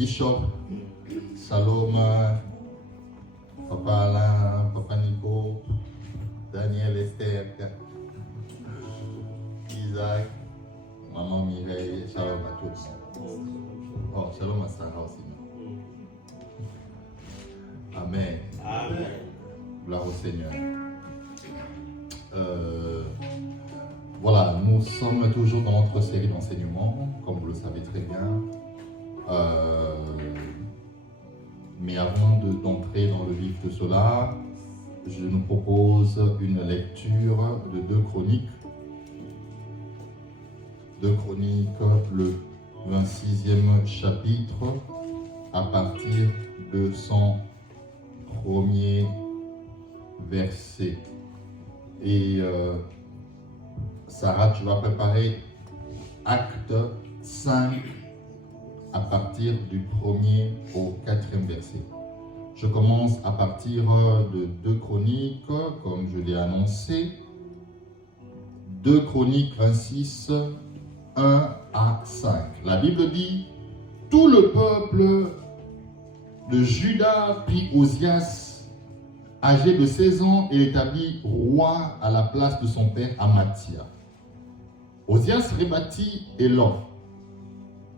Bishop, Saloma, Papa Alain, Papa Nico, Daniel Esther, Isaac, Maman Mireille, shalom à tous. Oh, shalom à Sarah aussi. Amen. Amen. Gloire au Seigneur. Voilà, nous sommes toujours dans notre série d'enseignements, comme vous le savez très bien. Mais avant d'entrer dans le vif de cela, je nous propose une lecture de 2 Chroniques. 2 Chroniques, le 26e chapitre, à partir de son premier verset. Et Sarah, tu vas préparer Acte 5 à partir du 1er au 4e verset. Je commence à partir de 2 Chroniques, comme je l'ai annoncé. 2 Chroniques 26, 1 à 5. La Bible dit: tout le peuple de Juda prit Osias, âgé de 16 ans, et l'établit roi à la place de son père Amathia. Osias rebâtit Élon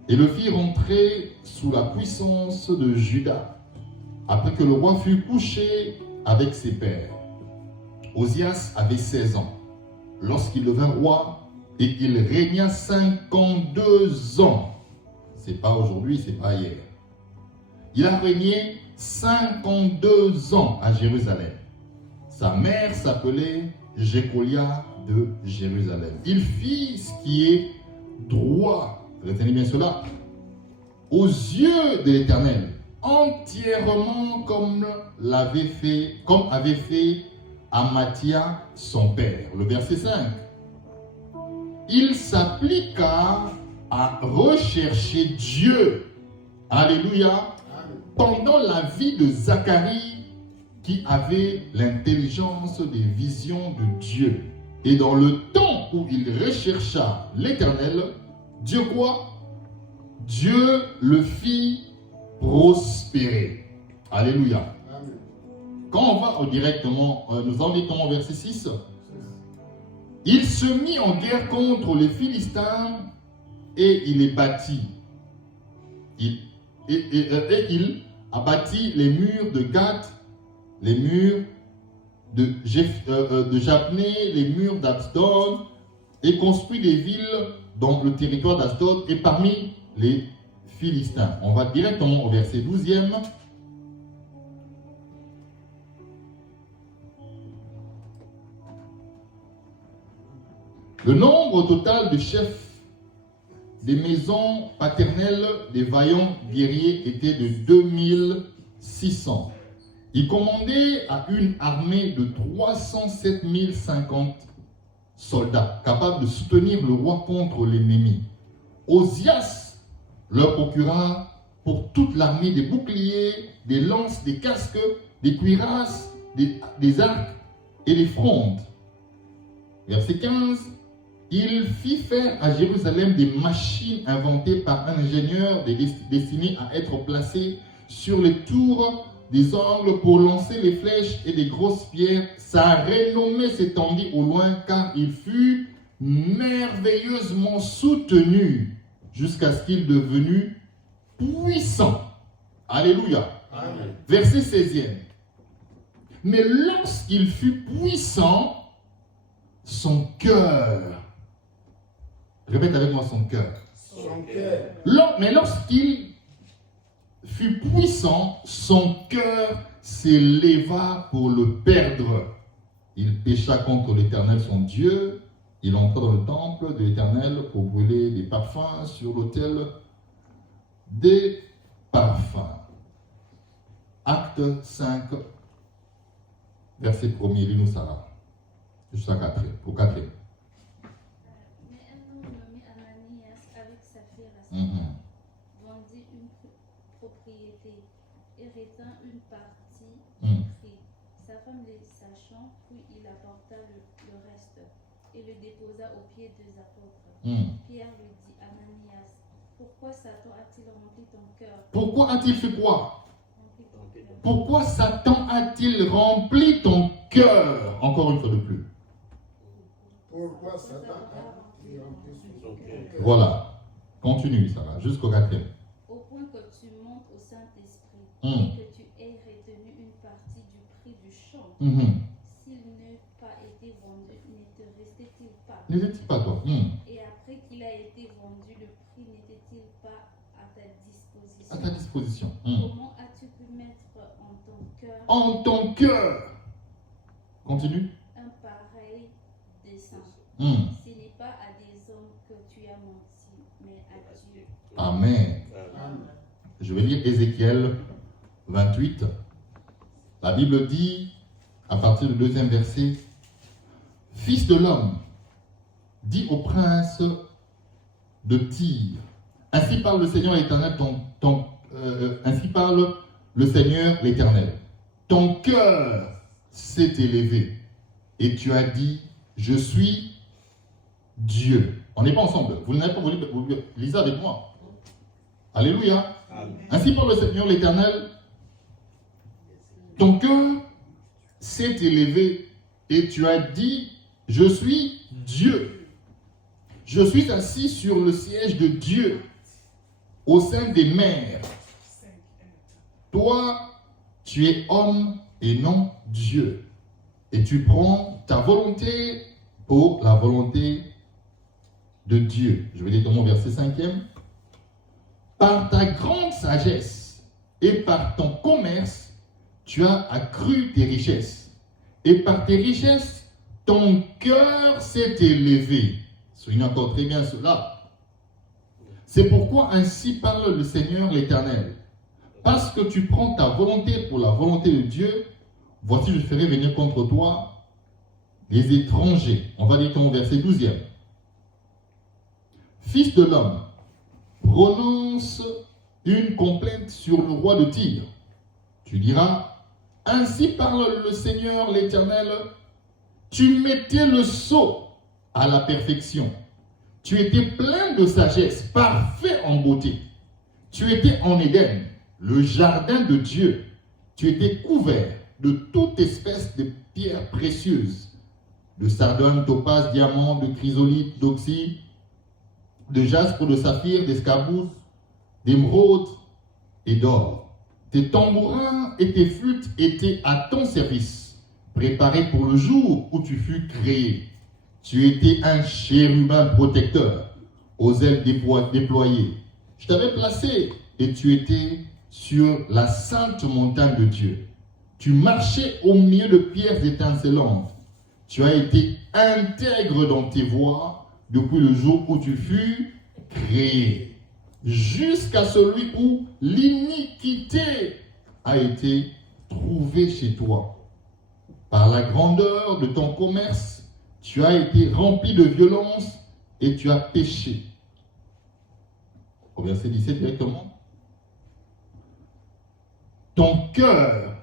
et le fit rentrer sous la puissance de Juda, après que le roi fut couché avec ses pères. Osias avait 16 ans lorsqu'il devint roi, et il régna 52 ans. C'est pas aujourd'hui, c'est pas hier. Il a régné 52 ans à Jérusalem. Sa mère s'appelait Jécolia de Jérusalem. Il fit ce qui est droit, retenez bien cela, aux yeux de l'Éternel, entièrement comme avait fait Amathia son père. Le verset 5. Il s'appliqua à rechercher Dieu. Alléluia. Pendant la vie de Zacharie, qui avait l'intelligence des visions de Dieu. Et dans le temps où il rechercha l'Éternel, Dieu quoi? Dieu le fit prospérer. Alléluia. Amen. Quand on va directement, nous en étions au verset 6. Il se mit en guerre contre les Philistins et il les battit. Il a bâti les murs de Gath, les murs de Japné, les murs d'Asdod, et construit des villes dans le territoire d'Asdod et parmi les Philistins. On va directement au verset 12e. Le nombre total de chefs des maisons paternelles des vaillants guerriers était de 2600. Il commandait à une armée de 307 050 soldats, capables de soutenir le roi contre l'ennemi. Osias leur procura pour toute l'armée des boucliers, des lances, des casques, des cuirasses, des arcs et des frondes. Verset 15. Il fit faire à Jérusalem des machines inventées par un ingénieur destinées à être placées sur les tours des angles pour lancer les flèches et des grosses pierres. Sa renommée s'étendit au loin car il fut merveilleusement soutenu jusqu'à ce qu'il devenu puissant. Alléluia. Amen. Verset 16e. Mais lorsqu'il fut puissant, son cœur, répète avec moi, son cœur. Son cœur. Mais lorsqu'il fut puissant, son cœur s'éleva pour le perdre. Il pécha contre l'Éternel son Dieu. Il entra dans le temple de l'Éternel pour brûler des parfums sur l'autel des parfums. Acte 5, verset 1er, lis-nous Sarah. Jusqu'à 4, au 4. Mais un homme nommé Ananias, avec sa fille Asaph, vendit une propriété et retint une partie du prix. Sa femme le sachant, puis il apporta le reste et le déposa aux pieds des apôtres. Pierre lui dit: Ananias, Pourquoi Satan a-t-il rempli ton cœur? Pourquoi a-t-il fait quoi? Rempli ton cœur. Pourquoi Satan a-t-il rempli ton cœur? Encore une fois de plus. Pourquoi Satan a rempli son cœur? Voilà. Continue, Sarah, jusqu'au 4e. Au point que tu montes au Saint-Esprit Mm. et que tu aies retenu une partie du prix du champ. Mhm. S'il n'eût pas été vendu, ne te restait-il pas? N'hésite pas, toi. Et après qu'il a été vendu, le prix n'était-il pas à ta disposition? À ta disposition. Comment as-tu pu mettre en ton cœur En ton cœur. Continue. un pareil dessein? Mm. Ce n'est pas à des hommes que tu as menti, mais à Dieu. Amen. Je vais lire Ézéchiel 28. La Bible dit, à partir du 2e verset, « Fils de l'homme, dis au prince de Tyr, ainsi parle le Seigneur l'Éternel, ainsi parle le Seigneur l'Éternel. Ton cœur s'est élevé et tu as dit, je suis Dieu. » On n'est pas ensemble. Vous n'avez pas, vous lisez avec moi. Alléluia. Amen. Ainsi parle le Seigneur l'Éternel. Ton cœur s'est élevé et tu as dit, je suis Dieu. Je suis assis sur le siège de Dieu au sein des mers. Toi, tu es homme et non Dieu. Et tu prends ta volonté pour la volonté de Dieu. Je vais lire dans mon verset 5e. Par ta grande sagesse et par ton commerce, tu as accru tes richesses. Et par tes richesses, ton cœur s'est élevé. Soulignez encore très bien cela. C'est pourquoi ainsi parle le Seigneur l'Éternel. Parce que tu prends ta volonté pour la volonté de Dieu, voici je ferai venir contre toi les étrangers. On va lire ton verset 12e. Fils de l'homme, prononce une complainte sur le roi de Tyr. Tu diras, ainsi parle le Seigneur l'Éternel, tu mettais le sceau à la perfection. Tu étais plein de sagesse, parfait en beauté. Tu étais en Éden, le jardin de Dieu. Tu étais couvert de toute espèce de pierres précieuses, de sardone, topaz, diamant, de chrysolite, d'oxyde, de jaspe, de saphir, d'escarboucle, d'émeraude et d'or. Tes tambourins et tes flûtes étaient à ton service, préparés pour le jour où tu fus créé. Tu étais un chérubin protecteur, aux ailes déployées. Je t'avais placé et tu étais sur la sainte montagne de Dieu. Tu marchais au milieu de pierres étincelantes. Tu as été intègre dans tes voies depuis le jour où tu fus créé, jusqu'à celui où l'iniquité a été trouvée chez toi. Par la grandeur de ton commerce, tu as été rempli de violence et tu as péché. Au verset 17 directement. Ton cœur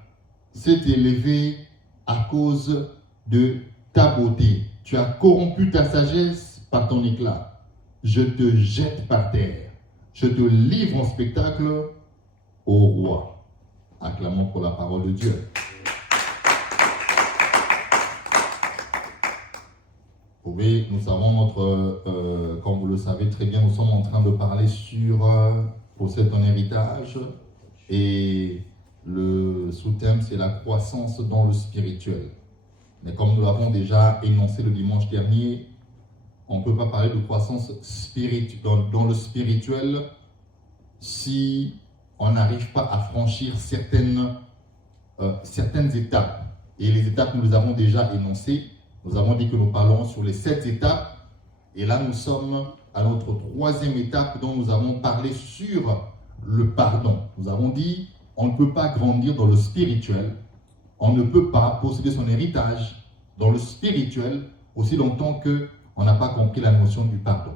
s'est élevé à cause de ta beauté. Tu as corrompu ta sagesse par ton éclat. Je te jette par terre. Je te livre en spectacle au roi. Acclamons pour la parole de Dieu. Oui, nous savons comme vous le savez très bien, nous sommes en train de parler sur possède ton héritage et le sous-thème c'est la croissance dans le spirituel. Mais comme nous l'avons déjà énoncé le dimanche dernier, on ne peut pas parler de croissance dans le spirituel si on n'arrive pas à franchir certaines étapes. Et les étapes, nous les avons déjà énoncées. Nous avons dit que nous parlons sur les 7 étapes. Et là, nous sommes à notre 3e étape dont nous avons parlé sur le pardon. Nous avons dit, on ne peut pas grandir dans le spirituel. On ne peut pas posséder son héritage dans le spirituel aussi longtemps qu'on n'a pas compris la notion du pardon.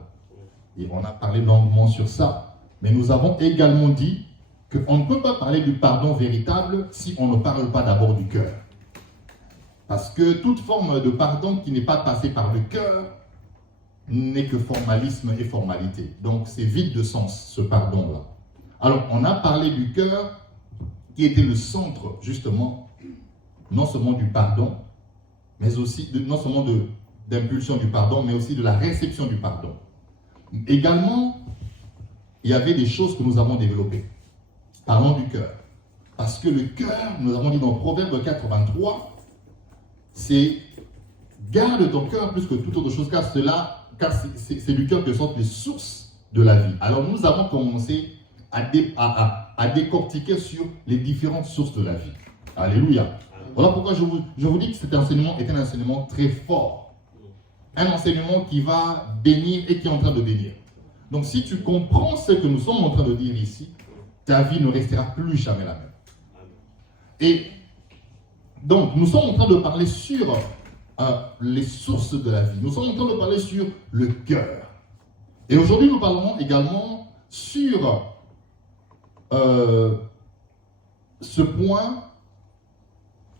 Et on a parlé longuement sur ça. Mais nous avons également dit qu'on ne peut pas parler du pardon véritable si on ne parle pas d'abord du cœur. Parce que toute forme de pardon qui n'est pas passée par le cœur n'est que formalisme et formalité. Donc c'est vide de sens, ce pardon-là. Alors on a parlé du cœur qui était le centre, justement, non seulement du pardon, mais aussi, non seulement d'impulsion du pardon, mais aussi de la réception du pardon. Également, il y avait des choses que nous avons développées. Parlons du cœur. Parce que le cœur, nous avons dit dans Proverbe 83, c'est garde ton cœur plus que toute autre chose, car c'est du cœur que sortent les sources de la vie. Alors nous avons commencé à décortiquer sur les différentes sources de la vie. Alléluia. Voilà pourquoi je vous dis que cet enseignement est un enseignement très fort. Un enseignement qui va bénir et qui est en train de bénir. Donc si tu comprends ce que nous sommes en train de dire ici, ta vie ne restera plus jamais la même. Et donc nous sommes en train de parler sur les sources de la vie. Nous sommes en train de parler sur le cœur. Et aujourd'hui nous parlerons également sur ce point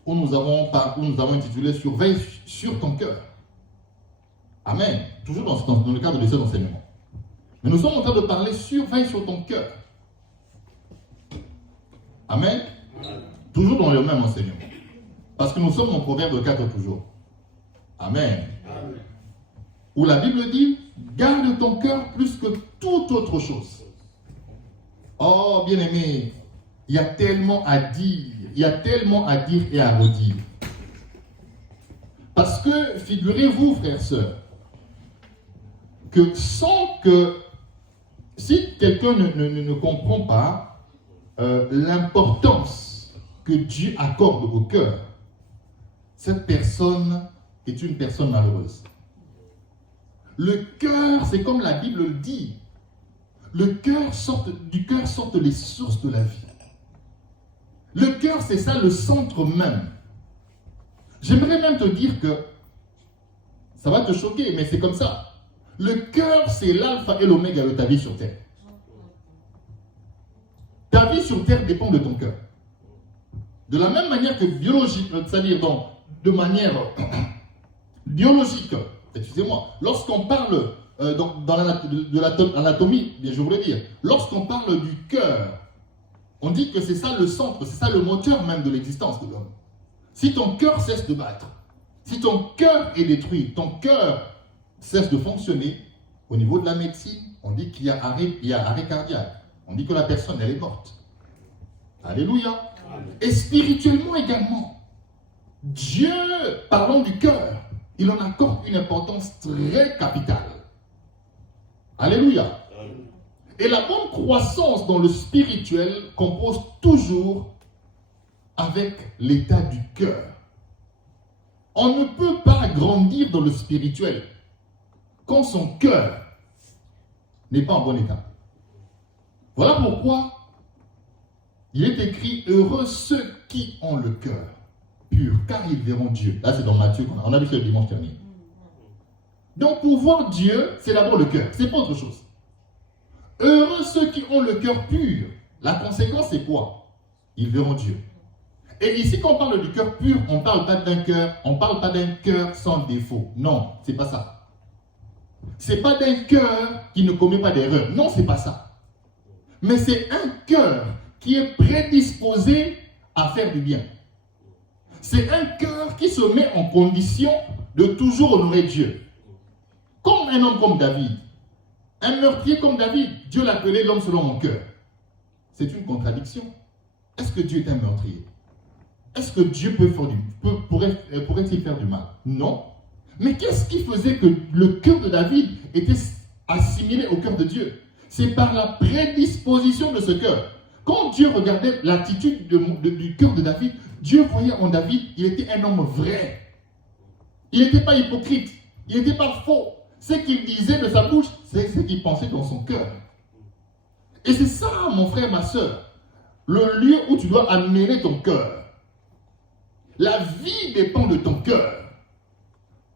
où nous avons intitulé « Surveille sur ton cœur ». Amen. Toujours dans le cadre de cet enseignement. Mais nous sommes en train de parler « Surveille sur ton cœur ». Amen. Toujours dans le même enseignement. Parce que nous sommes en Proverbe 4 toujours. Amen. Amen. Où la Bible dit « Garde ton cœur plus que toute autre chose ». Oh, bien-aimé, il y a tellement à dire. Il y a tellement à dire et à redire. Parce que, figurez-vous, frères et sœurs, que si quelqu'un ne comprend pas l'importance que Dieu accorde au cœur, cette personne est une personne malheureuse. Le cœur, c'est comme la Bible le dit, du cœur sortent les sources de la vie. Le cœur, c'est ça le centre même. J'aimerais même te dire que, ça va te choquer, mais c'est comme ça. Le cœur, c'est l'alpha et l'oméga de ta vie sur terre. Ta vie sur terre dépend de ton cœur. De la même manière que biologique, c'est-à-dire de manière biologique, excusez-moi, lorsqu'on parle de l'anatomie, je voulais dire, lorsqu'on parle du cœur, on dit que c'est ça le centre, c'est ça le moteur même de l'existence de l'homme. Si ton cœur cesse de battre, si ton cœur est détruit, ton cœur cesse de fonctionner, au niveau de la médecine, on dit qu'il y a arrêt cardiaque. On dit que la personne, elle est morte. Alléluia. Et spirituellement également, Dieu, parlant du cœur, il en accorde une importance très capitale. Alléluia. Et la bonne croissance dans le spirituel compose toujours avec l'état du cœur. On ne peut pas grandir dans le spirituel quand son cœur n'est pas en bon état. Voilà pourquoi il est écrit « Heureux ceux qui ont le cœur pur, car ils verront Dieu ». Là, c'est dans Matthieu, on a vu ça le dimanche dernier. Donc, pour voir Dieu, c'est d'abord le cœur, c'est pas autre chose. Heureux ceux qui ont le cœur pur. La conséquence, c'est quoi? Ils verront Dieu. Et ici, quand on parle du cœur pur, on ne parle pas d'un cœur, on ne parle pas d'un cœur sans défaut. Non, c'est pas ça. C'est pas d'un cœur qui ne commet pas d'erreur. Non, c'est pas ça. Mais c'est un cœur qui est prédisposé à faire du bien. C'est un cœur qui se met en condition de toujours honorer Dieu. Comme un homme comme David. Un meurtrier comme David, Dieu l'appelait l'homme selon mon cœur. C'est une contradiction. Est-ce que Dieu est un meurtrier? Est-ce que Dieu pourrait-il faire du mal? Non. Mais qu'est-ce qui faisait que le cœur de David était assimilé au cœur de Dieu? C'est par la prédisposition de ce cœur. Quand Dieu regardait l'attitude du cœur de David, Dieu voyait en David, il était un homme vrai. Il n'était pas hypocrite. Il n'était pas faux. Ce qu'il disait de sa bouche, c'est ce qu'il pensait dans son cœur. Et c'est ça, mon frère, ma soeur, le lieu où tu dois amener ton cœur. La vie dépend de ton cœur.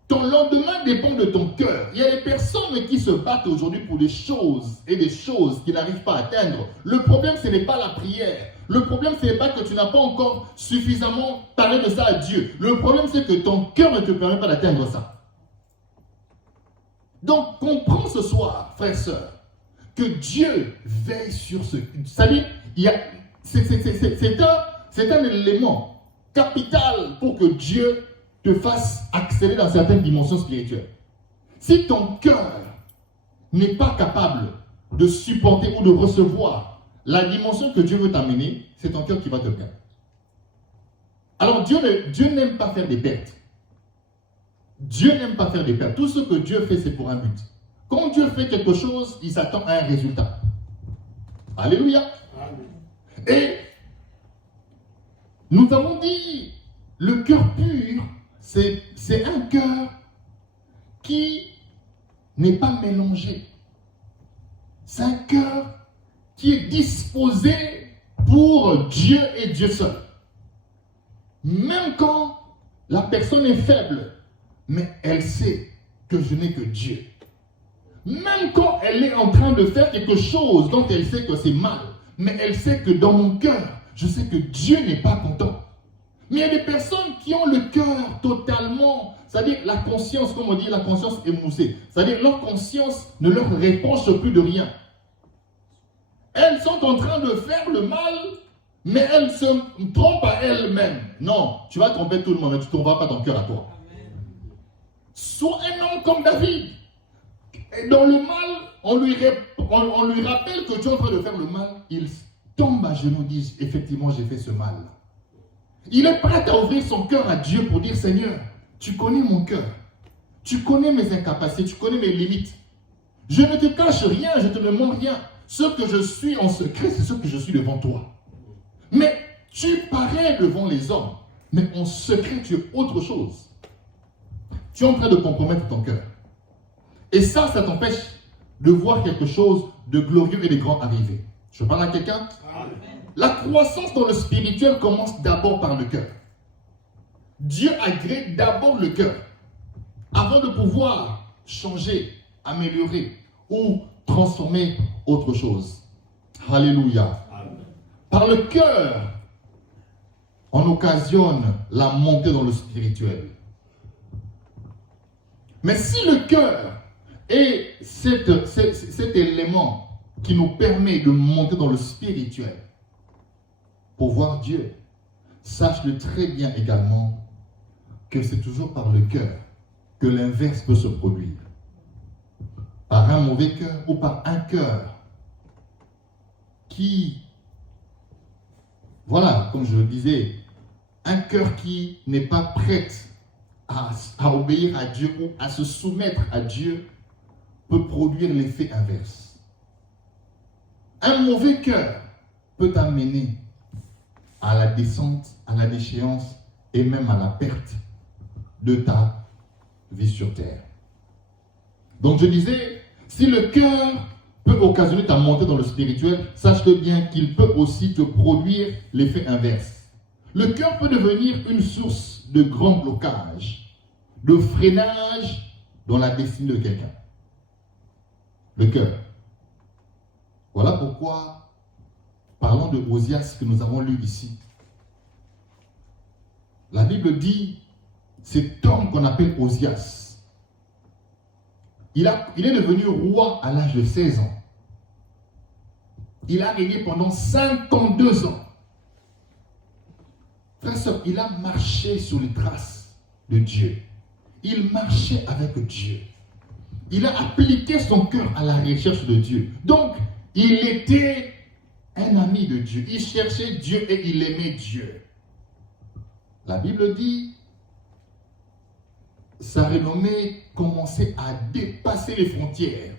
Ton lendemain dépend de ton cœur. Il y a des personnes qui se battent aujourd'hui pour des choses et des choses qu'ils n'arrivent pas à atteindre. Le problème, ce n'est pas la prière. Le problème, ce n'est pas que tu n'as pas encore suffisamment parlé de ça à Dieu. Le problème, c'est que ton cœur ne te permet pas d'atteindre ça. Donc, comprends ce soir, frères et sœurs, que Dieu veille sur ce. C'est-à-dire, c'est un élément capital pour que Dieu te fasse accéder dans certaines dimensions spirituelles. Si ton cœur n'est pas capable de supporter ou de recevoir la dimension que Dieu veut t'amener, c'est ton cœur qui va te perdre. Alors Dieu n'aime pas faire des pertes. Dieu n'aime pas faire des pertes. Tout ce que Dieu fait, c'est pour un but. Quand Dieu fait quelque chose, il s'attend à un résultat. Alléluia. Et nous avons dit, le cœur pur, c'est un cœur qui n'est pas mélangé. C'est un cœur qui est disposé pour Dieu et Dieu seul. Même quand la personne est faible, mais elle sait que je n'ai que Dieu. Même quand elle est en train de faire quelque chose dont elle sait que c'est mal, mais elle sait que dans mon cœur, je sais que Dieu n'est pas content. Mais il y a des personnes qui ont le cœur totalement, c'est-à-dire la conscience, comme on dit, la conscience émoussée. C'est-à-dire leur conscience ne leur reproche plus de rien. Elles sont en train de faire le mal, mais elles se trompent à elles-mêmes. Non, tu vas tromper tout le monde, mais tu ne tromperas pas ton cœur à toi. Sois un homme comme David. Et dans le mal, on lui rappelle que tu es en train de faire le mal. Il tombe à genoux, dit, effectivement, j'ai fait ce mal. Il est prêt à ouvrir son cœur à Dieu pour dire, Seigneur, tu connais mon cœur. Tu connais mes incapacités, tu connais mes limites. Je ne te cache rien, je ne te demande rien. Ce que je suis en secret, c'est ce que je suis devant toi. Mais tu parais devant les hommes, mais en secret, tu es autre chose. Tu es en train de compromettre ton cœur. Et ça t'empêche de voir quelque chose de glorieux et de grand arriver. Je parle à quelqu'un? La croissance dans le spirituel commence d'abord par le cœur. Dieu agrée d'abord le cœur avant de pouvoir changer, améliorer ou transformer autre chose. Alléluia. Par le cœur, on occasionne la montée dans le spirituel. Mais si le cœur est cet élément qui nous permet de monter dans le spirituel pour voir Dieu, sache-le très bien également que c'est toujours par le cœur que l'inverse peut se produire. Par un mauvais cœur ou par un cœur qui, voilà, comme je le disais, un cœur qui n'est pas prêt à obéir à Dieu ou à se soumettre à Dieu peut produire l'effet inverse. Un mauvais cœur peut t'amener à la descente, à la déchéance et même à la perte de ta vie sur terre. Donc je disais, si le cœur peut occasionner ta montée dans le spirituel, sache-le bien qu'il peut aussi te produire l'effet inverse. Le cœur peut devenir une source de grand blocage, de freinage dans la destinée de quelqu'un. Le cœur. Voilà pourquoi, parlons de Osias que nous avons lu ici. La Bible dit, cet homme qu'on appelle Osias, il est devenu roi à l'âge de 16 ans. Il a régné pendant 52 ans. Frère et sœur, il a marché sur les traces de Dieu. Il marchait avec Dieu. Il a appliqué son cœur à la recherche de Dieu. Donc, il était un ami de Dieu. Il cherchait Dieu et il aimait Dieu. La Bible dit, sa renommée commençait à dépasser les frontières.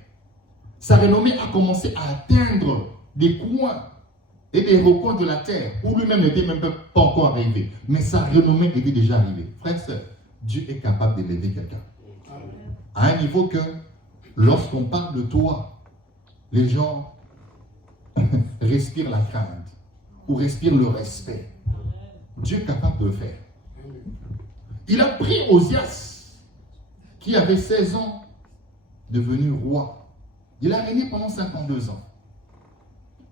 Sa renommée a commencé à atteindre des coins et des recoins de la terre où lui-même n'était même pas encore arrivé. Mais sa renommée était déjà arrivée. Frère et sœur, Dieu est capable d'élever quelqu'un. À un niveau que, lorsqu'on parle de toi, les gens respirent la crainte ou respirent le respect. Dieu est capable de le faire. Il a pris Osias, qui avait 16 ans, devenu roi. Il a régné pendant 52 ans.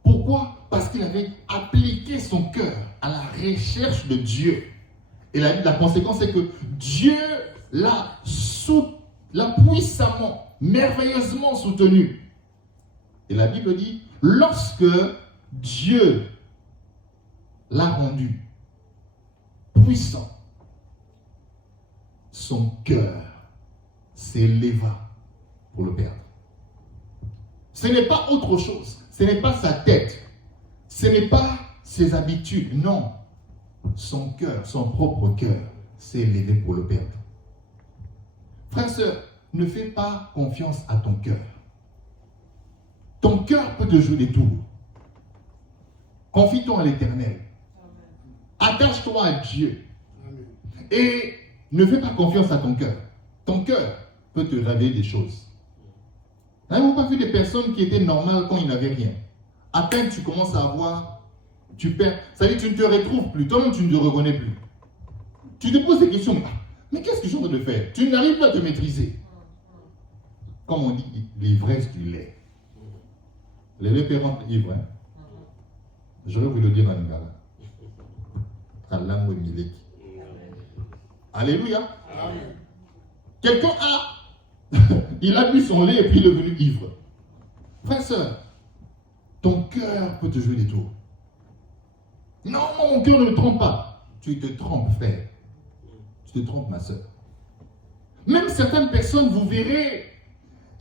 Pourquoi? Parce qu'il avait appliqué son cœur à la recherche de Dieu. Et la conséquence, c'est que Dieu l'a l'a puissamment, merveilleusement soutenu. Et la Bible dit, lorsque Dieu l'a rendu puissant, son cœur s'éleva pour le perdre. Ce n'est pas autre chose. Ce n'est pas sa tête. Ce n'est pas ses habitudes. Non. Son cœur, son propre cœur s'est élevé pour le perdre. Frère, sœur, ne fais pas confiance à ton cœur. Ton cœur peut te jouer des tours. Confie-toi à l'Éternel. Attache-toi à Dieu. Et ne fais pas confiance à ton cœur. Ton cœur peut te révéler des choses. N'avez-vous pas vu des personnes qui étaient normales quand ils n'avaient rien? À peine tu commences à avoir, tu perds. Ça veut dire que tu ne te retrouves plus. Toi-même, tu ne te reconnais plus. Tu te poses des questions. Mais qu'est-ce que je suis en train de faire? Tu n'arrives pas à te maîtriser. Comme on dit, l'ivresse du lait. Les laits rentrent ivres. Hein? Je vais vous le dire en lingala. Alléluia. Amen. Quelqu'un il a bu son lait et puis il est devenu ivre. Frère, sœur, ton cœur peut te jouer des tours. Non, mon cœur ne me trompe pas. Tu te trompes, frère. Tu te trompes, ma sœur. Même certaines personnes, vous verrez,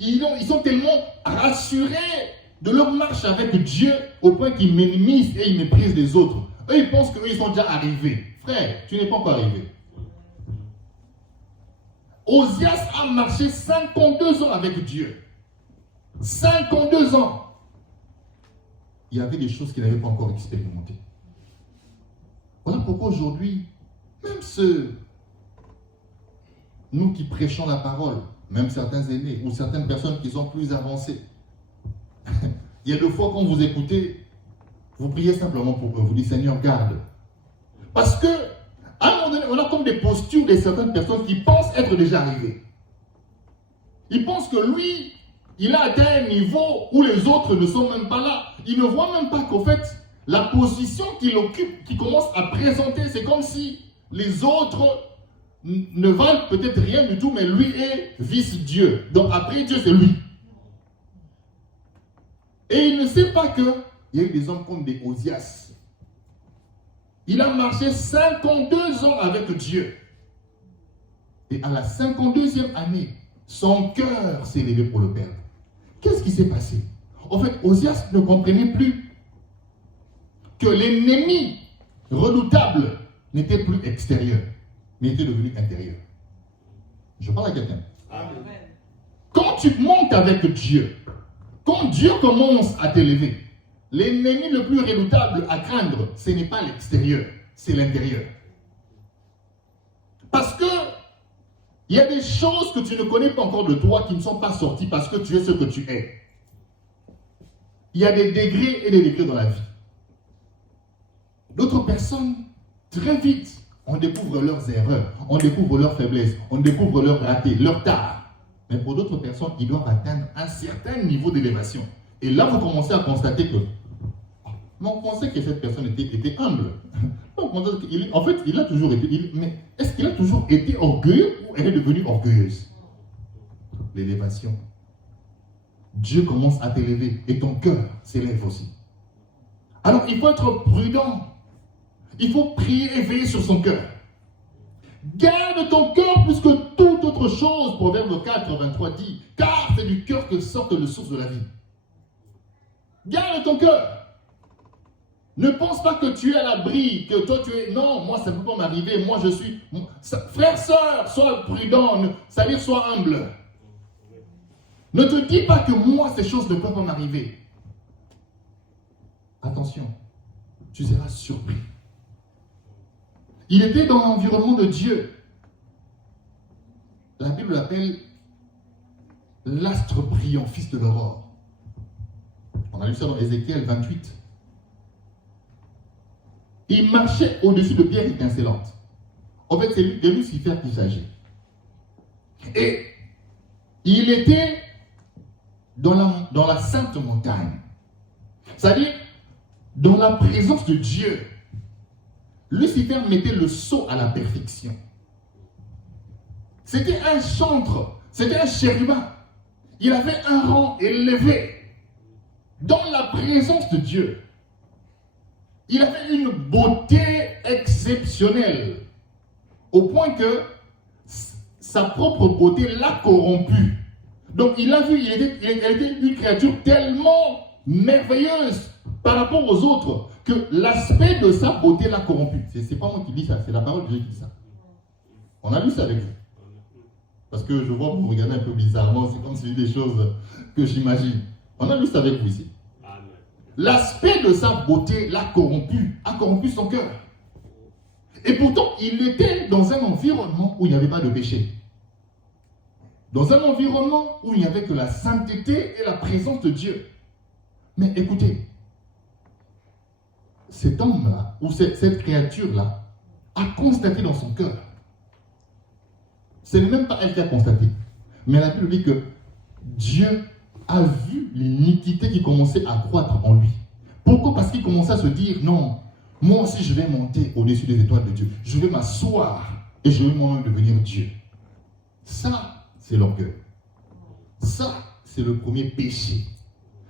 ils sont tellement rassurés de leur marche avec Dieu au point qu'ils minimisent et ils méprisent les autres. Eux, ils pensent qu'eux, ils sont déjà arrivés. Frère, tu n'es pas encore arrivé. Osias a marché 52 ans avec Dieu. 52 ans. Il y avait des choses qu'il n'avait pas encore expérimentées. Voilà pourquoi aujourd'hui, même nous qui prêchons la parole, même certains aînés ou certaines personnes qui sont plus avancées, il y a des fois quand vous écoutez, vous priez simplement pour eux, vous dites Seigneur, garde. Parce que, à un moment donné, on a comme des postures de certaines personnes qui pensent être déjà arrivées. Ils pensent que lui, il a atteint un niveau où les autres ne sont même pas là. Ils ne voient même pas qu'en fait, la position qu'il occupe, qu'il commence à présenter, c'est comme si les autres ne valent peut-être rien du tout, mais lui est vice-Dieu. Donc après Dieu, c'est lui. Et il ne sait pas qu'il y a eu des hommes comme des Osias. Il a marché 52 ans avec Dieu. Et à la 52e année, son cœur s'est élevé pour le perdre. Qu'est-ce qui s'est passé? En fait, Osias ne comprenait plus que l'ennemi redoutable n'était plus extérieur, mais était devenu intérieur. Je parle à quelqu'un. Amen. Quand tu montes avec Dieu, quand Dieu commence à t'élever, l'ennemi le plus redoutable à craindre, ce n'est pas l'extérieur, c'est l'intérieur. Parce que il y a des choses que tu ne connais pas encore de toi qui ne sont pas sorties parce que tu es ce que tu es. Il y a des degrés et des degrés dans la vie. D'autres personnes, très vite, on découvre leurs erreurs, on découvre leurs faiblesses, on découvre leurs ratés, leurs tares. Mais pour d'autres personnes, ils doivent atteindre un certain niveau d'élévation. Et là, vous commencez à constater que mais on pensait que cette personne était humble. En fait, il a toujours été. Mais est-ce qu'il a toujours été orgueilleux ou elle est devenue orgueilleuse? L'élévation. Dieu commence à t'élever et ton cœur s'élève aussi. Alors, il faut être prudent. Il faut prier et veiller sur son cœur. Garde ton cœur plus que toute autre chose. Proverbe 4, 23 dit, car c'est du cœur que sortent les sources de la vie. Garde ton cœur. Ne pense pas que tu es à l'abri, que toi tu es... Non, moi ça ne peut pas m'arriver, moi je suis... Frère, sœur, sois prudent, c'est-à-dire sois humble. Ne te dis pas que moi ces choses ne peuvent pas m'arriver. Attention, tu seras surpris. Il était dans l'environnement de Dieu. La Bible l'appelle l'astre brillant, fils de l'aurore. On a lu ça dans Ézéchiel 28. Il marchait au-dessus de pierres étincelantes. En fait, c'est de Lucifer qu'il s'agit. Et il était dans la sainte montagne. C'est-à-dire, dans la présence de Dieu. Lucifer mettait le sceau à la perfection. C'était un chantre. C'était un chérubin. Il avait un rang élevé dans la présence de Dieu. Il avait une beauté exceptionnelle, au point que sa propre beauté l'a corrompu. Donc il a vu, il était une créature tellement merveilleuse par rapport aux autres que l'aspect de sa beauté l'a corrompu. C'est pas moi qui dis ça, c'est la parole de Dieu qui dit ça. On a lu ça avec vous. Parce que je vois que vous regardez un peu bizarrement, c'est comme si c'était des choses que j'imagine. On a lu ça avec vous ici. L'aspect de sa beauté l'a corrompu, a corrompu son cœur. Et pourtant, il était dans un environnement où il n'y avait pas de péché. Dans un environnement où il n'y avait que la sainteté et la présence de Dieu. Mais écoutez, cet homme-là, ou cette créature-là, a constaté dans son cœur. Ce n'est même pas elle qui a constaté. Mais la Bible dit que Dieu a vu l'iniquité qui commençait à croître en lui. Pourquoi? Parce qu'il commençait à se dire, non, moi aussi je vais monter au-dessus des étoiles de Dieu. Je vais m'asseoir et je vais moi-même devenir Dieu. Ça, c'est l'orgueil. Ça, c'est le premier péché.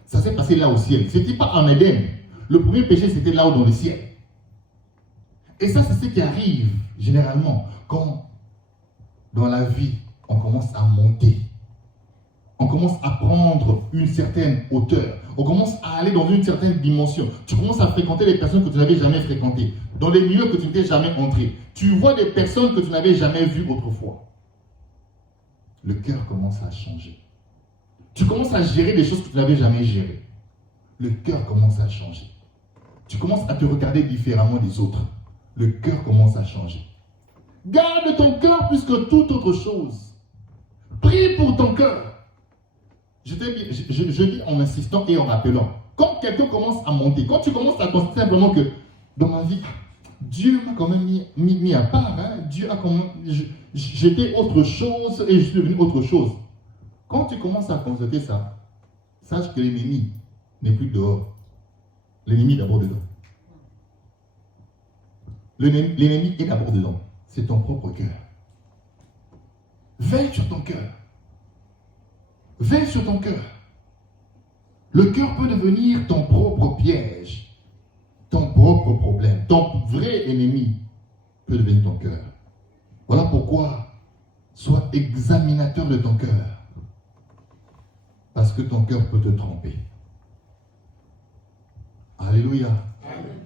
Ça s'est passé là au ciel. Ce n'était pas en Éden. Le premier péché, c'était là-haut dans le ciel. Et ça, c'est ce qui arrive généralement quand dans la vie, on commence à monter. On commence à prendre une certaine hauteur. On commence à aller dans une certaine dimension. Tu commences à fréquenter les personnes que tu n'avais jamais fréquentées. Dans les milieux que tu n'étais jamais entré. Tu vois des personnes que tu n'avais jamais vues autrefois. Le cœur commence à changer. Tu commences à gérer des choses que tu n'avais jamais gérées. Le cœur commence à changer. Tu commences à te regarder différemment des autres. Le cœur commence à changer. Garde ton cœur plus que toute autre chose. Prie pour ton cœur. Je dis en insistant et en rappelant. Quand quelqu'un commence à monter, quand tu commences à constater simplement que dans ma vie, Dieu m'a quand même mis à part. Hein? Dieu a quand même. J'étais autre chose et je suis devenu autre chose. Quand tu commences à constater ça, sache que l'ennemi n'est plus dehors. L'ennemi est d'abord dedans. L'ennemi est d'abord dedans. C'est ton propre cœur. Veille sur ton cœur. Veille sur ton cœur. Le cœur peut devenir ton propre piège, ton propre problème. Ton vrai ennemi peut devenir ton cœur. Voilà pourquoi sois examinateur de ton cœur. Parce que ton cœur peut te tromper. Alléluia. Amen.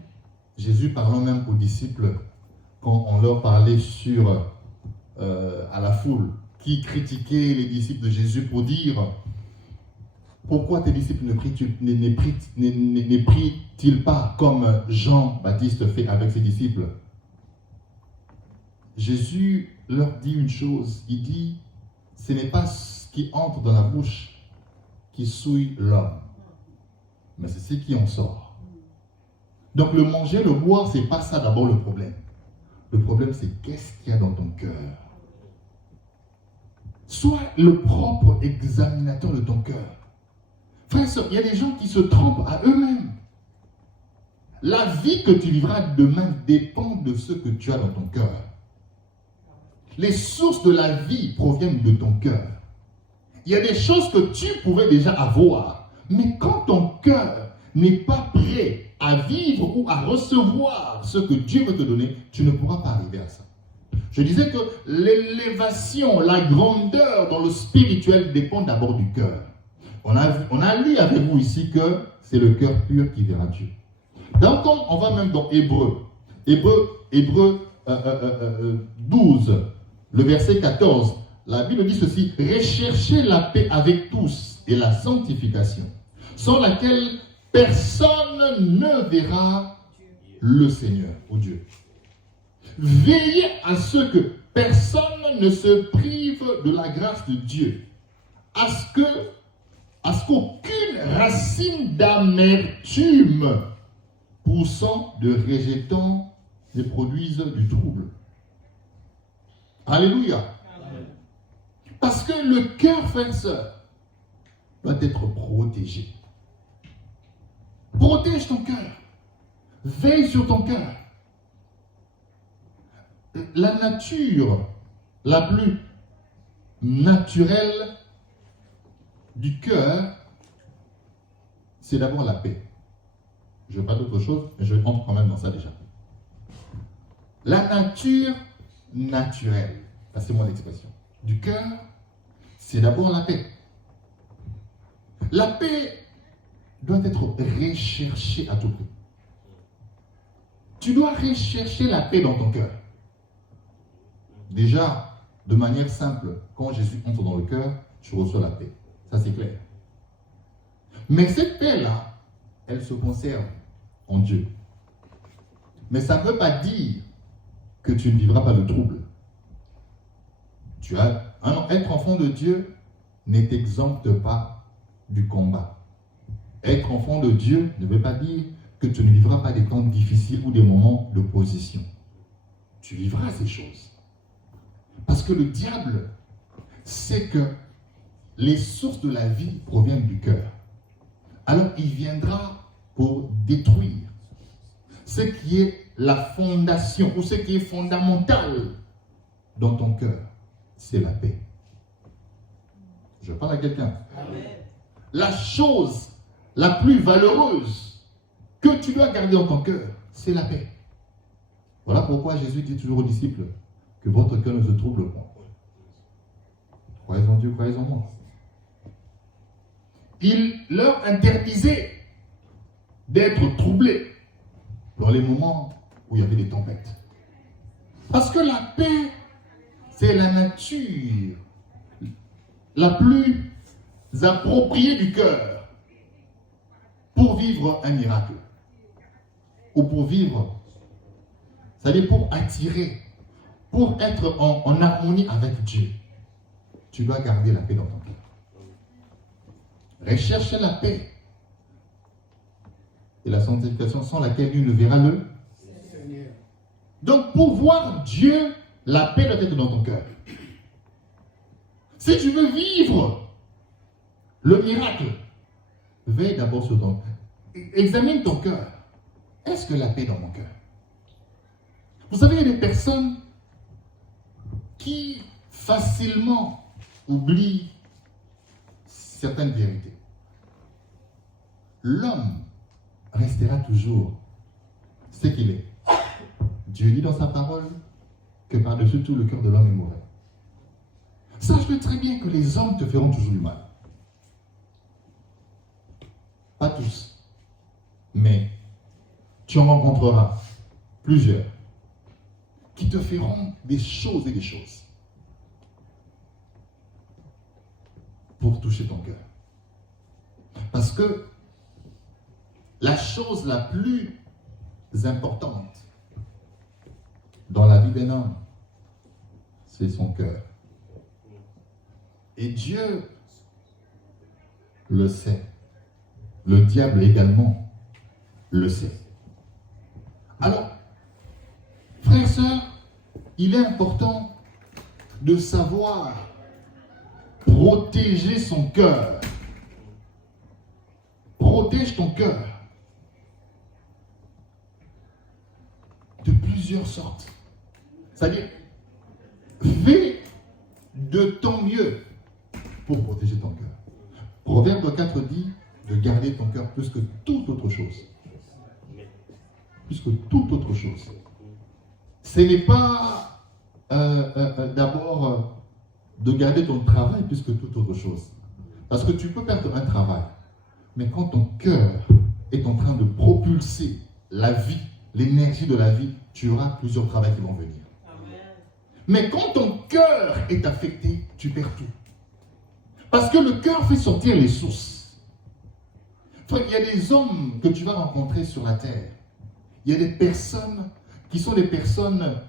Jésus parlant même aux disciples, quand on leur parlait à la foule, qui critiquait les disciples de Jésus pour dire pourquoi tes disciples ne prient-ils pas comme Jean-Baptiste fait avec ses disciples? Jésus leur dit une chose, il dit ce n'est pas ce qui entre dans la bouche qui souille l'homme, mais c'est ce qui en sort. Donc le manger, le boire, c'est pas ça d'abord le problème. Le problème, c'est qu'est-ce qu'il y a dans ton cœur. Sois le propre examinateur de ton cœur. Frère, il y a des gens qui se trompent à eux-mêmes. La vie que tu vivras demain dépend de ce que tu as dans ton cœur. Les sources de la vie proviennent de ton cœur. Il y a des choses que tu pouvais déjà avoir, mais quand ton cœur n'est pas prêt à vivre ou à recevoir ce que Dieu veut te donner, tu ne pourras pas arriver à ça. Je disais que l'élévation, la grandeur dans le spirituel dépend d'abord du cœur. On a lu avec vous ici que c'est le cœur pur qui verra Dieu. Donc on va même dans Hébreu 12, le verset 14. La Bible dit ceci: recherchez la paix avec tous et la sanctification, sans laquelle personne ne verra le Seigneur ou Dieu. Veillez à ce que personne ne se prive de la grâce de Dieu, à ce qu'aucune racine d'amertume poussant de rejetant ne produise du trouble. Alléluia. Amen. Parce que le cœur, frère et sœur, doit être protégé. Protège ton cœur. Veille sur ton cœur. La nature la plus naturelle du cœur, c'est d'abord la paix. Je ne veux pas d'autre chose, mais je rentre quand même dans ça déjà. La nature naturelle, c'est mon expression, du cœur, c'est d'abord la paix. La paix doit être recherchée à tout prix. Tu dois rechercher la paix dans ton cœur. Déjà, de manière simple, quand Jésus entre dans le cœur, tu reçois la paix. Ça, c'est clair. Mais cette paix-là, elle se conserve en Dieu. Mais ça ne veut pas dire que tu ne vivras pas de trouble. Être enfant de Dieu ne t'exempte pas du combat. Être enfant de Dieu ne veut pas dire que tu ne vivras pas des temps difficiles ou des moments d'opposition. Tu vivras ces choses. Parce que le diable sait que les sources de la vie proviennent du cœur. Alors il viendra pour détruire ce qui est la fondation ou ce qui est fondamental dans ton cœur. C'est la paix. Je parle à quelqu'un. La chose la plus valeureuse que tu dois garder dans ton cœur, c'est la paix. Voilà pourquoi Jésus dit toujours aux disciples que votre cœur ne se trouble pas. Croyez en Dieu, croyez en moi. Il leur interdisait d'être troublés dans les moments où il y avait des tempêtes. Parce que la paix, c'est la nature la plus appropriée du cœur pour vivre un miracle. Ou pour vivre, c'est-à-dire pour attirer, pour être en harmonie avec Dieu. Tu dois garder la paix dans ton cœur. Recherche la paix et la sanctification sans laquelle nul ne verra le Seigneur. Donc pour voir Dieu, la paix doit être dans ton cœur. Si tu veux vivre le miracle, veille d'abord sur ton cœur. Examine ton cœur. Est-ce que la paix est dans mon cœur? Vous savez, il y a des personnes qui facilement oublient certaines vérités. L'homme restera toujours ce qu'il est. Dieu dit dans sa parole que par-dessus tout le cœur de l'homme est mauvais. Sache-le très bien que les hommes te feront toujours du mal. Pas tous, mais tu en rencontreras plusieurs qui te feront des choses et des choses pour toucher ton cœur. Parce que la chose la plus importante dans la vie d'un homme, c'est son cœur. Et Dieu le sait. Le diable également le sait. Alors, frères et sœurs, il est important de savoir protéger son cœur. Protège ton cœur de plusieurs sortes. C'est-à-dire, fais de ton mieux pour protéger ton cœur. Proverbe 4 dit de garder ton cœur plus que toute autre chose. Plus que toute autre chose. Ce n'est pas d'abord de garder ton travail plus que toute autre chose. Parce que tu peux perdre un travail. Mais quand ton cœur est en train de propulser la vie, l'énergie de la vie, tu auras plusieurs travails qui vont venir. Amen. Mais quand ton cœur est affecté, tu perds tout. Parce que le cœur fait sortir les sources. Frère, il y a des hommes que tu vas rencontrer sur la terre. Il y a des personnes qui sont des personnes,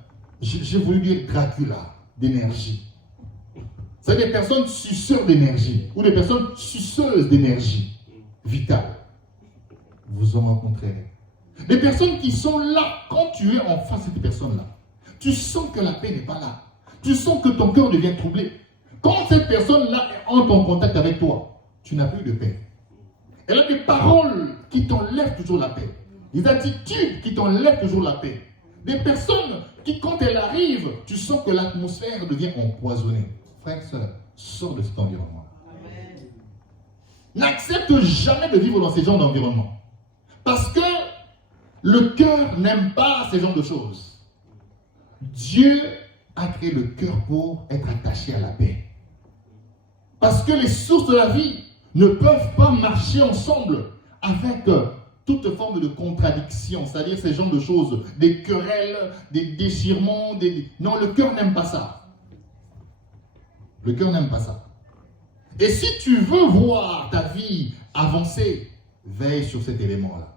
j'ai voulu dire Dracula, d'énergie. C'est des personnes suceurs d'énergie ou des personnes suceuses d'énergie vitale. Vous en rencontrerez. Des personnes qui sont là, quand tu es en face de ces personnes-là, tu sens que la paix n'est pas là. Tu sens que ton cœur devient troublé. Quand cette personne-là entre en contact avec toi, tu n'as plus de paix. Elle a des paroles qui t'enlèvent toujours la paix. Des attitudes qui t'enlèvent toujours la paix. Des personnes qui, quand elles arrivent, tu sens que l'atmosphère devient empoisonnée. Frères et sœurs, sors de cet environnement. N'accepte jamais de vivre dans ces genres d'environnement. Parce que le cœur n'aime pas ces genres de choses. Dieu a créé le cœur pour être attaché à la paix. Parce que les sources de la vie ne peuvent pas marcher ensemble avec toute forme de contradiction, c'est-à-dire ces genres de choses, des querelles, des déchirements, Non, le cœur n'aime pas ça. Le cœur n'aime pas ça. Et si tu veux voir ta vie avancer, veille sur cet élément-là.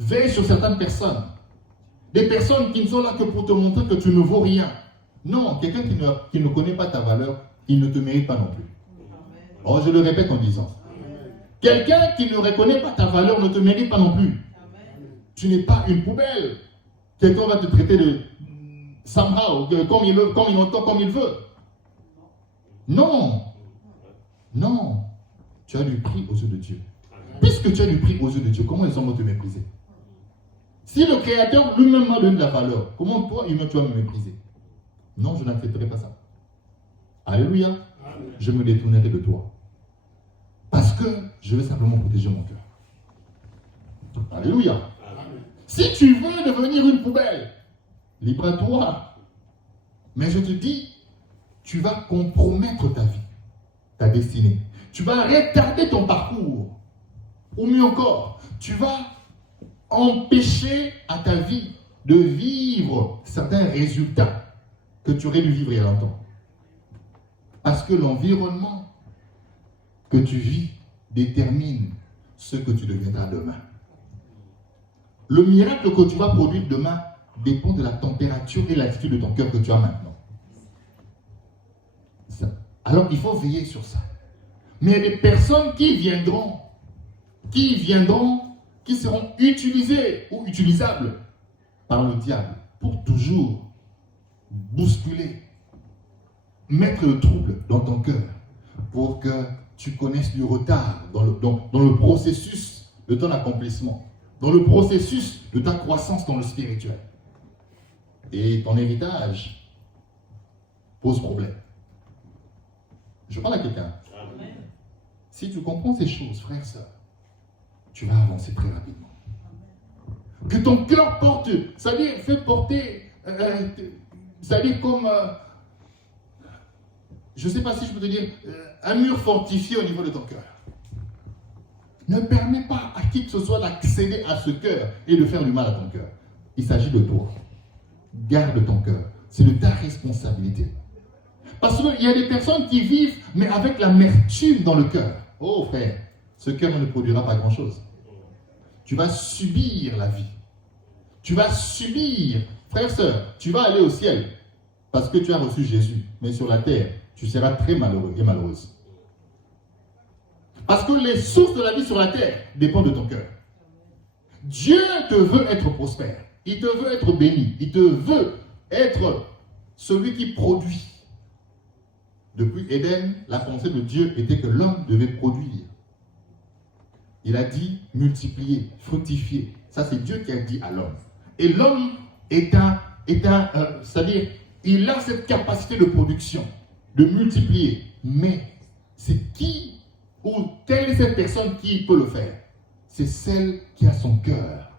Veille sur certaines personnes. Des personnes qui ne sont là que pour te montrer que tu ne vaux rien. Non, quelqu'un qui ne connaît pas ta valeur, il ne te mérite pas non plus. Oh, je le répète en disant. Quelqu'un qui ne reconnaît pas ta valeur ne te mérite pas non plus. Tu n'es pas une poubelle. Quelqu'un va te traiter de somehow, comme il veut, comme il entend, comme il veut. Non. Non. Tu as du prix aux yeux de Dieu. Puisque tu as du prix aux yeux de Dieu, comment les hommes vont te mépriser? Si le Créateur lui-même m'a donné de la valeur, comment toi, humain, tu vas me mépriser? Non, je n'accepterai pas ça. Alléluia. Amen. Je me détournerai de toi. Parce que je veux simplement protéger mon cœur. Alléluia. Amen. Si tu veux devenir une poubelle, libre à toi. Mais je te dis, tu vas compromettre ta vie, ta destinée. Tu vas retarder ton parcours. Ou mieux encore, tu vas empêcher à ta vie de vivre certains résultats que tu aurais dû vivre il y a longtemps. Parce que l'environnement que tu vis détermine ce que tu deviendras demain. Le miracle que tu vas produire demain dépend de la température et l'attitude de ton cœur que tu as maintenant. Alors il faut veiller sur ça. Mais il y a des personnes qui seront utilisées ou utilisables par le diable pour toujours bousculer, mettre le trouble dans ton cœur pour que tu connaisses du retard dans le processus de ton accomplissement, dans le processus de ta croissance dans le spirituel. Et ton héritage pose problème. Je parle à quelqu'un. Amen. Si tu comprends ces choses, frère, sœur, tu vas avancer très rapidement. Amen. Que ton cœur porte, c'est-à-dire fait porter, c'est-à-dire comme, je ne sais pas si je peux te dire, un mur fortifié au niveau de ton cœur. Ne permets pas à qui que ce soit d'accéder à ce cœur et de faire du mal à ton cœur. Il s'agit de toi. Garde ton cœur. C'est de ta responsabilité. Parce qu'il y a des personnes qui vivent, mais avec l'amertume dans le cœur. Oh frère, ce cœur ne produira pas grand-chose. Tu vas subir la vie. Tu vas subir, frère, sœur, tu vas aller au ciel parce que tu as reçu Jésus. Mais sur la terre, tu seras très malheureux et malheureuse. Parce que les sources de la vie sur la terre dépendent de ton cœur. Dieu te veut être prospère. Il te veut être béni. Il te veut être celui qui produit. Depuis Éden, la pensée de Dieu était que l'homme devait produire. Il a dit multiplier, fructifier. Ça, c'est Dieu qui a dit à l'homme. Et l'homme c'est-à-dire, il a cette capacité de production, de multiplier. Mais c'est qui ou quelle est cette personne qui peut le faire? C'est celle qui a son cœur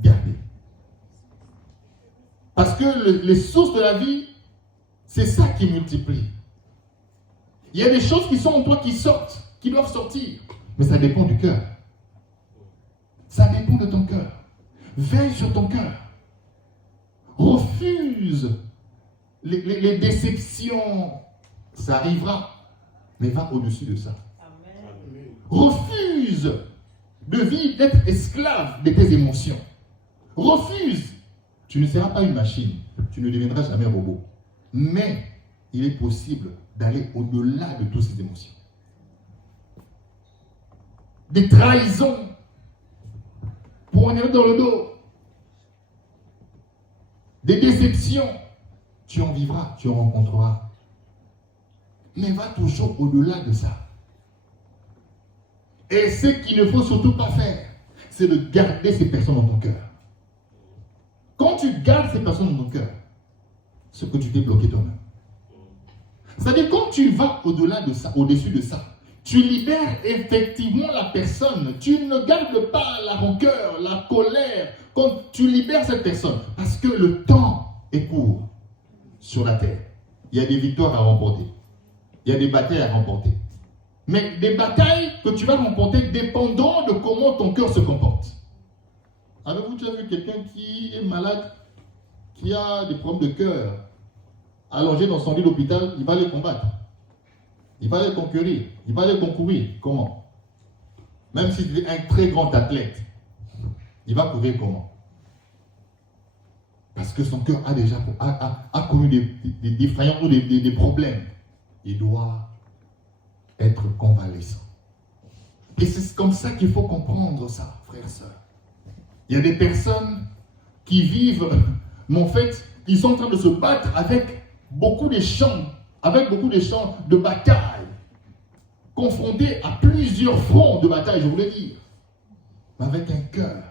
gardé. Parce que les sources de la vie, c'est ça qui multiplie. Il y a des choses qui sont en toi qui sortent, qui doivent sortir. Mais ça dépend du cœur. Ça dépend de ton cœur. Veille sur ton cœur. Refuse les déceptions. Ça arrivera. Mais va au-dessus de ça. Amen. Refuse de vivre, d'être esclave de tes émotions. Refuse. Tu ne seras pas une machine. Tu ne deviendras jamais un robot. Mais il est possible d'aller au-delà de toutes ces émotions. Des trahisons pour en aller dans le dos. Des déceptions. Tu en vivras, tu en rencontreras. Mais va toujours au-delà de ça. Et ce qu'il ne faut surtout pas faire, c'est de garder ces personnes dans ton cœur. Quand tu gardes ces personnes dans ton cœur, c'est que tu t'es bloqué toi-même. C'est-à-dire, quand tu vas au-delà de ça, au-dessus de ça, tu libères effectivement la personne. Tu ne gardes pas la rancœur, la colère. Quand tu libères cette personne, parce que le temps est court sur la terre. Il y a des victoires à remporter. Il y a des batailles à remporter. Mais des batailles que tu vas remporter dépendant de comment ton cœur se comporte. Avez-vous déjà vu quelqu'un qui est malade, qui a des problèmes de cœur, allongé dans son lit d'hôpital, il va les combattre. Il va les conquérir. Il va les concourir. Comment? Même s'il est un très grand athlète, il va courir comment? Parce que son cœur a déjà connu des défaillances ou des problèmes. Il doit être convalescent. Et c'est comme ça qu'il faut comprendre ça, frères et sœurs. Il y a des personnes qui vivent, mais en fait, ils sont en train de se battre avec beaucoup de champs de bataille, confrontés à plusieurs fronts de bataille, je voulais dire, mais avec un cœur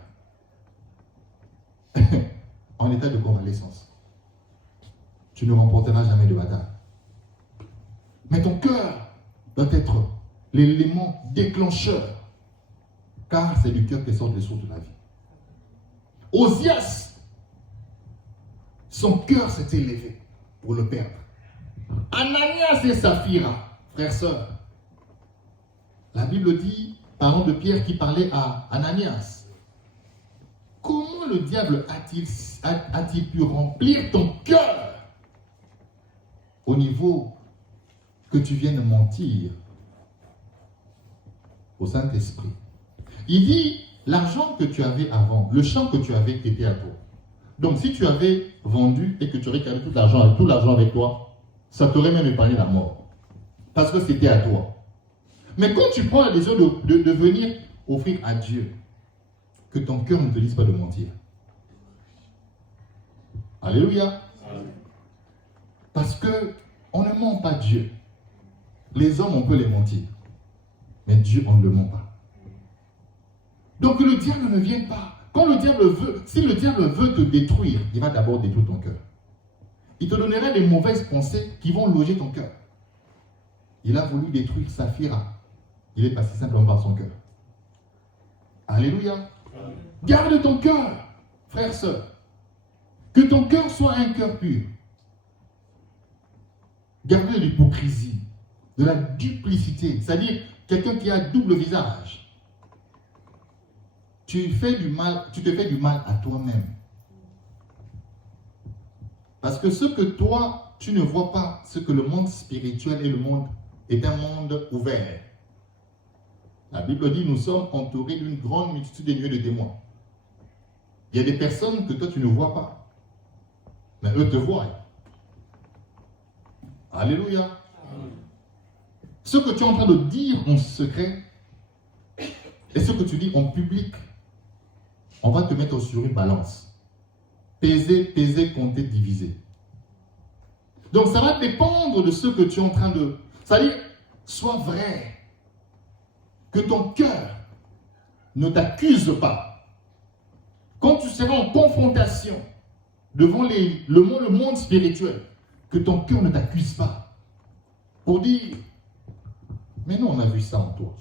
en état de convalescence. Tu ne remporteras jamais de bataille. Mais ton cœur doit être l'élément déclencheur, car c'est du cœur que sortent les sources de la vie. Osias, son cœur s'est élevé pour le perdre. Ananias et Saphira, frères, sœurs. La Bible dit, parlant de Pierre qui parlait à Ananias, comment le diable a-t-il pu remplir ton cœur au niveau que tu viennes mentir au Saint-Esprit? Il dit, l'argent que tu avais avant, le champ que tu avais était à toi. Donc si tu avais vendu et que tu aurais gardé tout l'argent avec toi, ça t'aurait même épargné la mort. Parce que c'était à toi. Mais quand tu prends la décision de venir offrir à Dieu, que ton cœur ne te dise pas de mentir. Alléluia. Parce que on ne ment pas Dieu. Les hommes, on peut les mentir. Mais Dieu, on ne le ment pas. Donc que le diable ne vienne pas. Quand le diable veut, si le diable veut te détruire, il va d'abord détruire ton cœur. Il te donnera des mauvaises pensées qui vont loger ton cœur. Il a voulu détruire Saphira. Il est passé simplement par son cœur. Alléluia. Amen. Garde ton cœur, frère, sœur. Que ton cœur soit un cœur pur. Garde de l'hypocrisie, de la duplicité, c'est-à-dire quelqu'un qui a double visage. Tu te fais du mal à toi-même. Parce que ce que toi, tu ne vois pas, ce que le monde spirituel et le monde est un monde ouvert. La Bible dit, nous sommes entourés d'une grande multitude de nuées de témoins. Il y a des personnes que toi, tu ne vois pas. Mais eux te voient. Alléluia. Amen. Ce que tu es en train de dire en secret et ce que tu dis en public, on va te mettre sur une balance. Peser, compter, diviser. Donc ça va dépendre de ce que tu es en train de... C'est-à-dire, sois vrai. Que ton cœur ne t'accuse pas. Quand tu seras en confrontation devant le monde spirituel, que ton cœur ne t'accuse pas. Pour dire, mais non, on a vu ça en toi.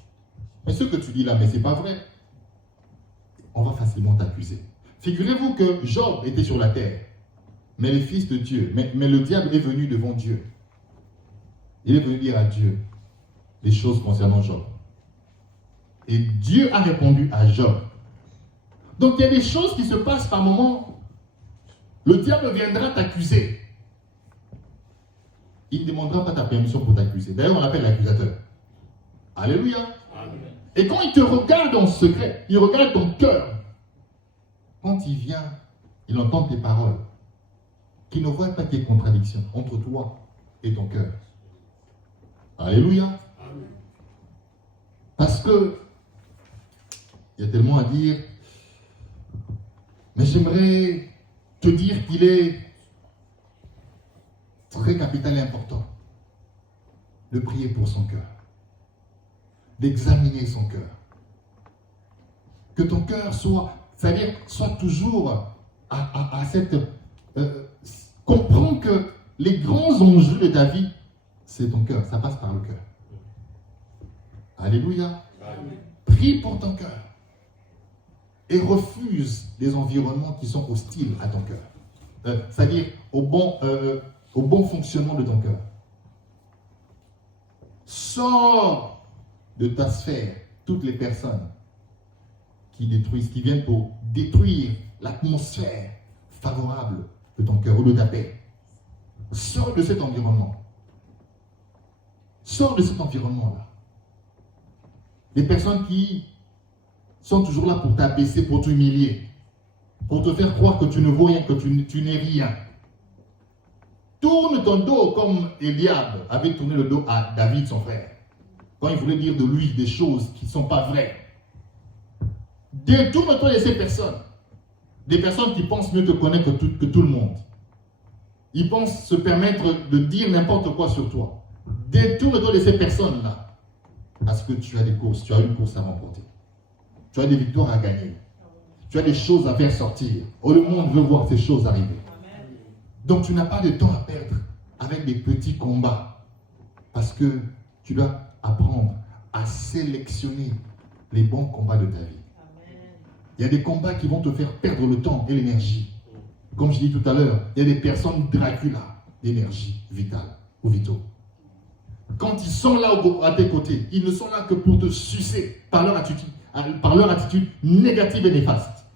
Mais ce que tu dis là, mais c'est pas vrai. On va facilement t'accuser. Figurez-vous que Job était sur la terre, mais le Fils de Dieu, mais le diable est venu devant Dieu. Il est venu dire à Dieu des choses concernant Job. Et Dieu a répondu à Job. Donc il y a des choses qui se passent par moments. Le diable viendra t'accuser. Il ne demandera pas ta permission pour t'accuser. D'ailleurs, on l'appelle l'accusateur. Alléluia. Amen. Et quand il te regarde en secret, il regarde ton cœur. Quand il vient, il entend tes paroles. Qu'il ne voit pas tes contradictions entre toi et ton cœur. Alléluia. Amen. Parce que il y a tellement à dire. Mais j'aimerais te dire qu'il est très capital et important de prier pour son cœur, d'examiner son cœur. Que ton cœur soit, c'est-à-dire, soit toujours à cette... comprends que les grands enjeux de ta vie, c'est ton cœur, ça passe par le cœur. Alléluia. Prie pour ton cœur et refuse les environnements qui sont hostiles à ton cœur. C'est-à-dire au bon fonctionnement de ton cœur. Sors de ta sphère toutes les personnes qui détruisent, qui viennent pour détruire l'atmosphère favorable de ton cœur ou de ta paix. Sors de cet environnement. Sors de cet environnement-là. Les personnes qui sont toujours là pour t'abaisser, pour t'humilier, pour te faire croire que tu ne vaux rien, que tu n'es rien. Tourne ton dos comme Eliab avait tourné le dos à David, son frère, quand il voulait dire de lui des choses qui ne sont pas vraies. Détourne-toi de ces personnes. Des personnes qui pensent mieux te connaître que tout le monde. Ils pensent se permettre de dire n'importe quoi sur toi. Détourne-toi de ces personnes-là. Parce que tu as des courses, tu as une course à remporter. Tu as des victoires à gagner. Tu as des choses à faire sortir. Oh, le monde veut voir ces choses arriver. Donc tu n'as pas de temps à perdre avec des petits combats. Parce que tu dois apprendre à sélectionner les bons combats de ta vie. Il y a des combats qui vont te faire perdre le temps et l'énergie. Comme je dis tout à l'heure, il y a des personnes Dracula d'énergie vitale ou vitaux. Quand ils sont là à tes côtés, ils ne sont là que pour te sucer par leur attitude négative et néfaste.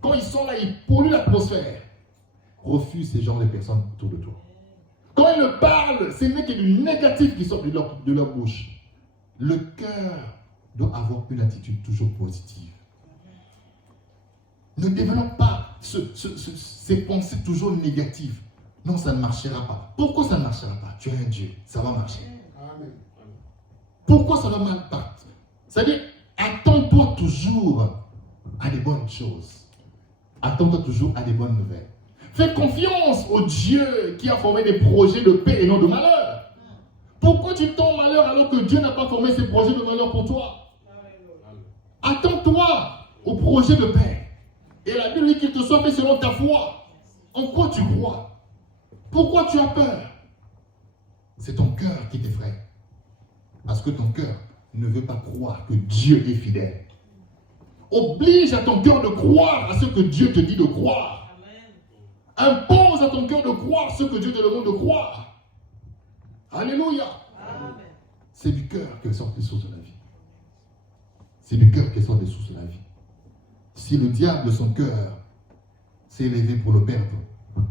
Quand ils sont là, ils polluent l'atmosphère. Refuse ces genres de personnes autour de toi. Quand ils ne parlent, ce n'est que du négatif qui sort de leur bouche. Le cœur doit avoir une attitude toujours positive. Ne développe pas ces pensées toujours négatives. Non, ça ne marchera pas. Pourquoi ça ne marchera pas? Tu es un Dieu, ça va marcher. Amen. Pourquoi ça va mal partir? C'est-à-dire, attends-toi toujours à des bonnes choses. Attends-toi toujours à des bonnes nouvelles. Fais confiance au Dieu qui a formé des projets de paix et non de malheur. Pourquoi tu tombes malheur alors que Dieu n'a pas formé ces projets de malheur pour toi? Attends-toi au projet de paix. Et la Bible dit qu'il te soit fait selon ta foi. En quoi tu crois? Pourquoi tu as peur? C'est ton cœur qui t'effraie. Parce que ton cœur ne veut pas croire que Dieu est fidèle. Oblige à ton cœur de croire à ce que Dieu te dit de croire. Impose à ton cœur de croire ce que Dieu te demande de croire. Alléluia. Amen. C'est du cœur que sortent les sources de la vie. C'est du cœur que sortent les sources de la vie. Si le diable, son cœur, s'est élevé pour le perdre,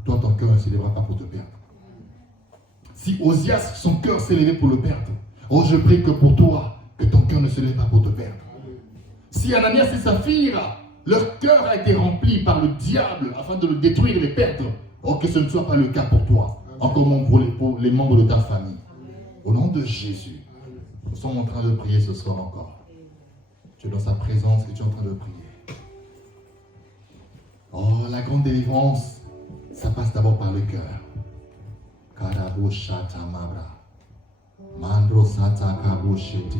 toi, ton cœur ne s'élèvera pas pour te perdre. Si Osias, son cœur s'est élevé pour le perdre, oh, je prie que pour toi, que ton cœur ne se lève pas pour te perdre. Si Ananias et Saphira, leur cœur a été rempli par le diable afin de le détruire et le perdre, oh, que ce ne soit pas le cas pour toi, encore moins pour les membres de ta famille. Au nom de Jésus, nous sommes en train de prier ce soir encore. Tu es dans sa présence et tu es en train de prier. Oh, la grande délivrance, ça passe d'abord par le cœur. Karabo shata mabra. Mandro sata kabo shete.